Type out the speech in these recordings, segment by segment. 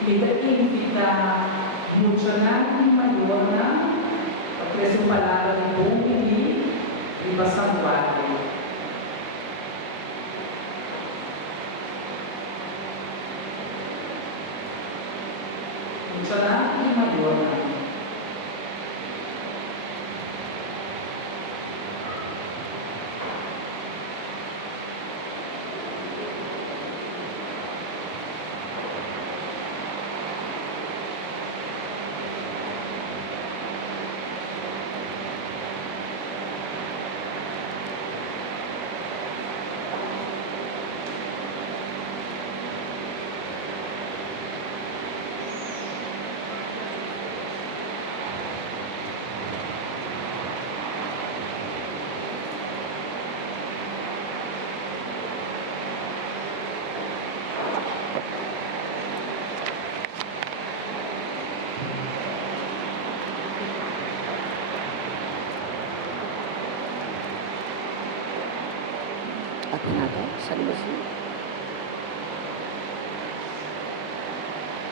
Invita mucho y mayor porque su palabra de bom y santuario. Mucho y mayor.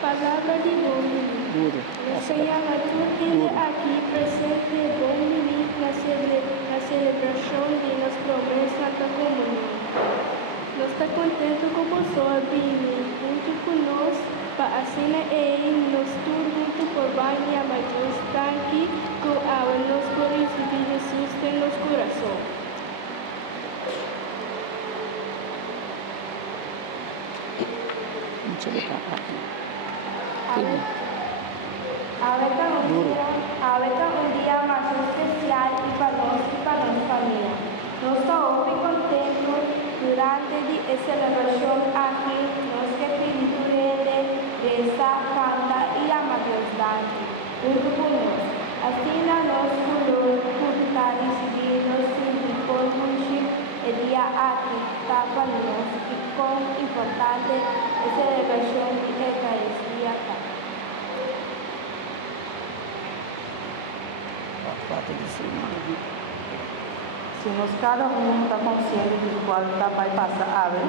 Palabra de bom menino. Seja a tudo aqui presente bom menino na celebração de nossa promessa da comunhão. Nós estamos contentes com você vir junto conosco para assinar ele nos junto por banho majus tanque com a nos corações de Jesus em nosso coração. Ahorita un día más especial y para nuestra familia. Nos estamos muy contentos durante la celebración aquí, nos que pinture, reza, canta y ama a Dios Dante, junto con nosotros. Así nos juntar y seguirnos sin conjunción el día aquí, para nosotros y con importante celebración de Eucaristía acá. Se nós cada está consciente de qual vai passar a ver,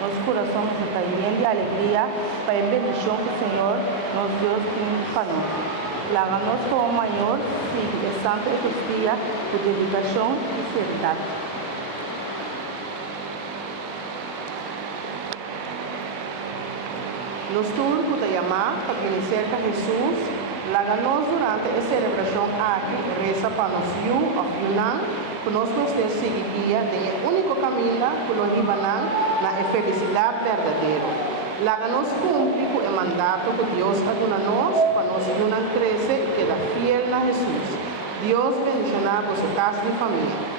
nosso coração está lleno de alegria para a bendição do Senhor, nosso Deus, tem para nós. Láganos como maior, siga a Santa Eucaristia, de dedicação e seriedade. Nós todos podemos chamar para conhecer a Jesus. Láganos durante a celebração aqui, reza para nós conosco este sigue guia de único caminho que nos leva na felicidade verdadeira. Láganos cumprir com o mandato que Deus ha dado a nós para nós crescer e quedar fiel a Jesus. Deus bendicionar a sua casa e família.